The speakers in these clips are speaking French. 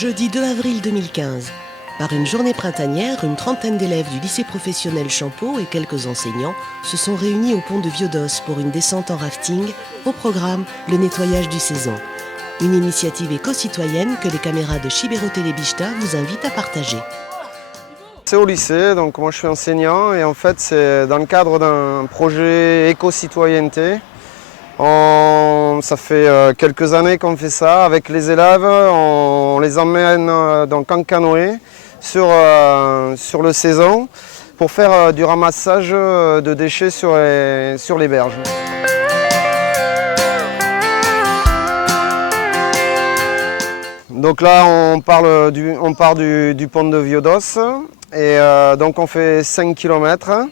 Jeudi 2 avril 2015. Par une journée printanière, une trentaine d'élèves du lycée professionnel Champeau et quelques enseignants se sont réunis au pont de Viodos pour une descente en rafting. Au programme, le nettoyage du Cézanne. Une initiative éco-citoyenne que les caméras de Chibero Telebista vous invitent à partager. C'est au lycée, donc moi je suis enseignant et en fait c'est dans le cadre d'un projet éco-citoyenneté. Ça fait quelques années qu'on fait ça avec les élèves, on les emmène donc en canoë sur le Cézanne pour faire du ramassage de déchets sur les berges. Donc là on part du pont de Viodos et donc on fait 5 km.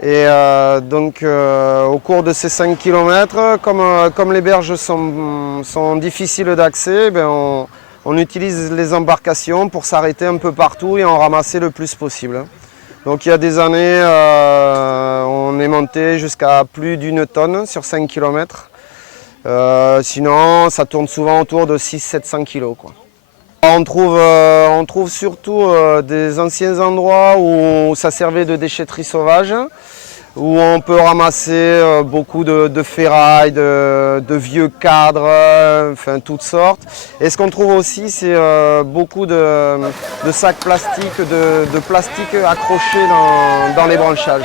Et au cours de ces 5 km, comme les berges sont difficiles d'accès, on utilise les embarcations pour s'arrêter un peu partout et en ramasser le plus possible. Donc il y a des années, on est monté jusqu'à plus d'1 tonne sur 5 km. Sinon, ça tourne souvent autour de 600-700 kg, quoi. On trouve surtout des anciens endroits où ça servait de déchetterie sauvage, où on peut ramasser beaucoup de ferraille, de vieux cadres, enfin toutes sortes. Et ce qu'on trouve aussi, c'est beaucoup de sacs plastiques, de plastique accrochés dans les branchages.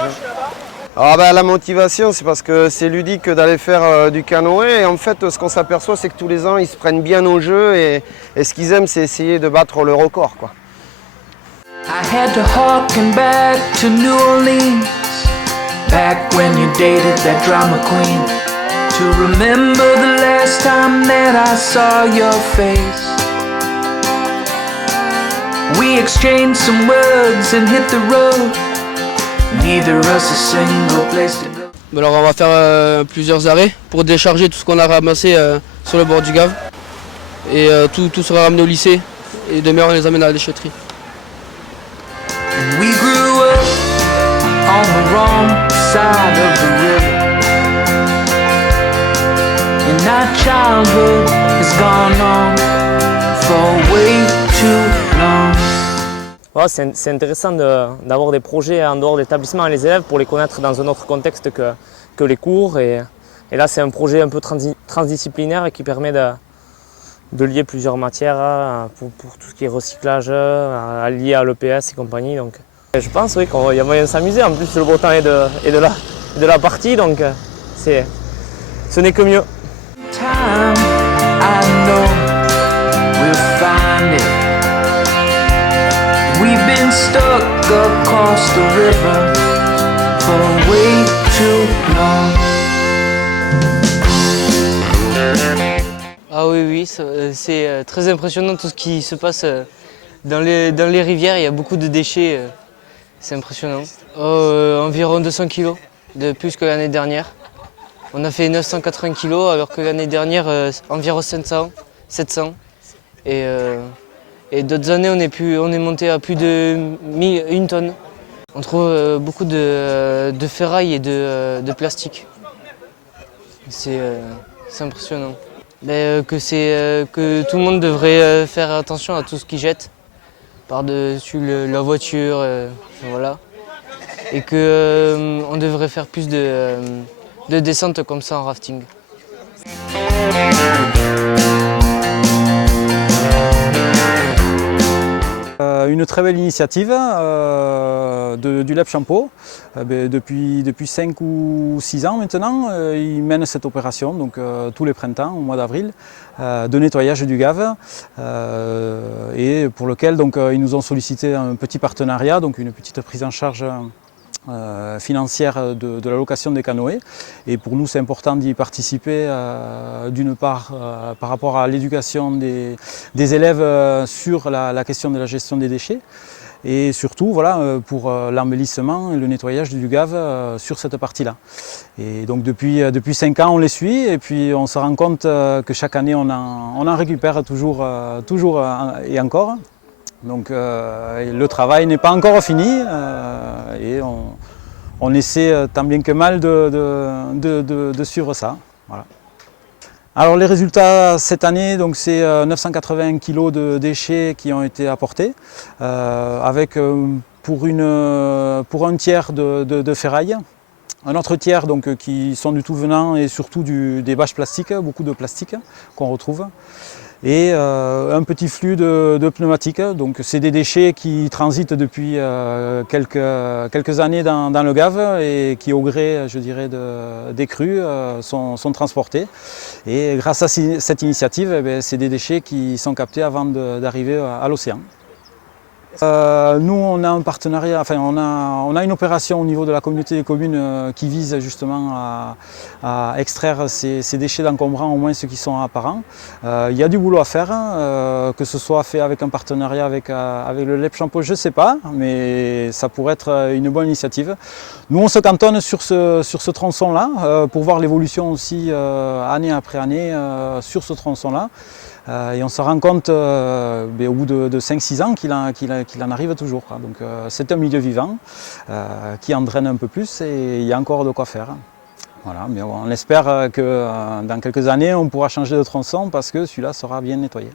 Alors la motivation, c'est parce que c'est ludique d'aller faire du canoë et en fait ce qu'on s'aperçoit c'est que tous les ans ils se prennent bien au jeu et ce qu'ils aiment c'est essayer de battre le record, quoi. I had to harken back to New Orleans, back when you dated that drama queen, to remember the last time that I saw your face. We exchanged some words and hit the road. Neither us a single place to go. Alors on va faire plusieurs arrêts pour décharger tout ce qu'on a ramassé sur le bord du Gave. Et tout sera ramené au lycée et demain on les amène à la déchetterie. We grew up on the wrong side of the river, and our childhood has gone on for way too long. Voilà, c'est intéressant d'avoir des projets en dehors de l'établissement et les élèves pour les connaître dans un autre contexte que les cours. Et là, c'est un projet un peu transdisciplinaire qui permet de lier plusieurs matières pour tout ce qui est recyclage, lié à l'EPS et compagnie. Donc, je pense oui, qu'il y a moyen de s'amuser. En plus, le beau temps est de la partie, donc ce n'est que mieux. Time, I know we'll find it. We've been stuck across the river for way too long. Ah oui, c'est très impressionnant tout ce qui se passe dans les rivières, il y a beaucoup de déchets, c'est impressionnant. Environ 200 kg de plus que l'année dernière. On a fait 980 kg alors que l'année dernière environ 700. Et d'autres années on est monté à plus de 1 tonne. On trouve beaucoup de ferraille et de plastique. C'est impressionnant. Que tout le monde devrait faire attention à tout ce qu'il jette par-dessus la voiture, voilà. Et qu'on devrait faire plus de descentes comme ça en rafting. Une très belle initiative du LEP Champeau. Depuis 5 ou 6 ans maintenant, ils mènent cette opération donc, tous les printemps, au mois d'avril, de nettoyage du Gave et pour lequel donc, ils nous ont sollicité un petit partenariat, donc une petite prise en charge financière de la location des canoës. Et pour nous, c'est important d'y participer d'une part par rapport à l'éducation des élèves sur la question de la gestion des déchets et surtout voilà, pour l'embellissement et le nettoyage du Gave sur cette partie-là. Et donc depuis 5 ans, on les suit et puis on se rend compte que chaque année, on en récupère toujours et encore. Donc le travail n'est pas encore fini et on essaie tant bien que mal de suivre ça. Voilà. Alors les résultats cette année, donc c'est 980 kg de déchets qui ont été apportés, avec pour un tiers de ferraille, un autre tiers donc, qui sont du tout venant et surtout des bâches plastiques, beaucoup de plastique qu'on retrouve. Et un petit flux de pneumatiques, donc c'est des déchets qui transitent depuis quelques années dans le Gave et qui au gré, je dirais, des crues sont transportés. Et grâce à cette initiative, eh c'est des déchets qui sont captés avant d'arriver à l'océan. Nous, on a un partenariat, enfin, on a une opération au niveau de la communauté des communes qui vise justement à extraire ces déchets d'encombrants, au moins ceux qui sont apparents. Il y a du boulot à faire, que ce soit fait avec un partenariat avec le LEP Champeau, je ne sais pas, mais ça pourrait être une bonne initiative. Nous, on se cantonne sur ce tronçon-là, pour voir l'évolution aussi année après année sur ce tronçon-là. Et on se rend compte au bout de 5-6 ans qu'il en arrive toujours. Donc c'est un milieu vivant qui en draine un peu plus et il y a encore de quoi faire. Voilà, mais on espère que dans quelques années on pourra changer de tronçon parce que celui-là sera bien nettoyé.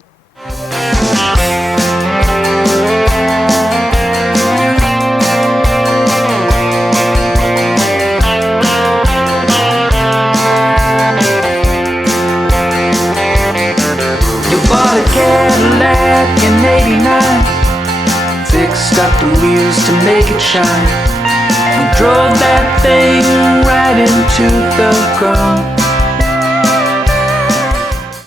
Bought a Cadillac in '89, fixed up the wheels to make it shine, and drove that thing right into the ground.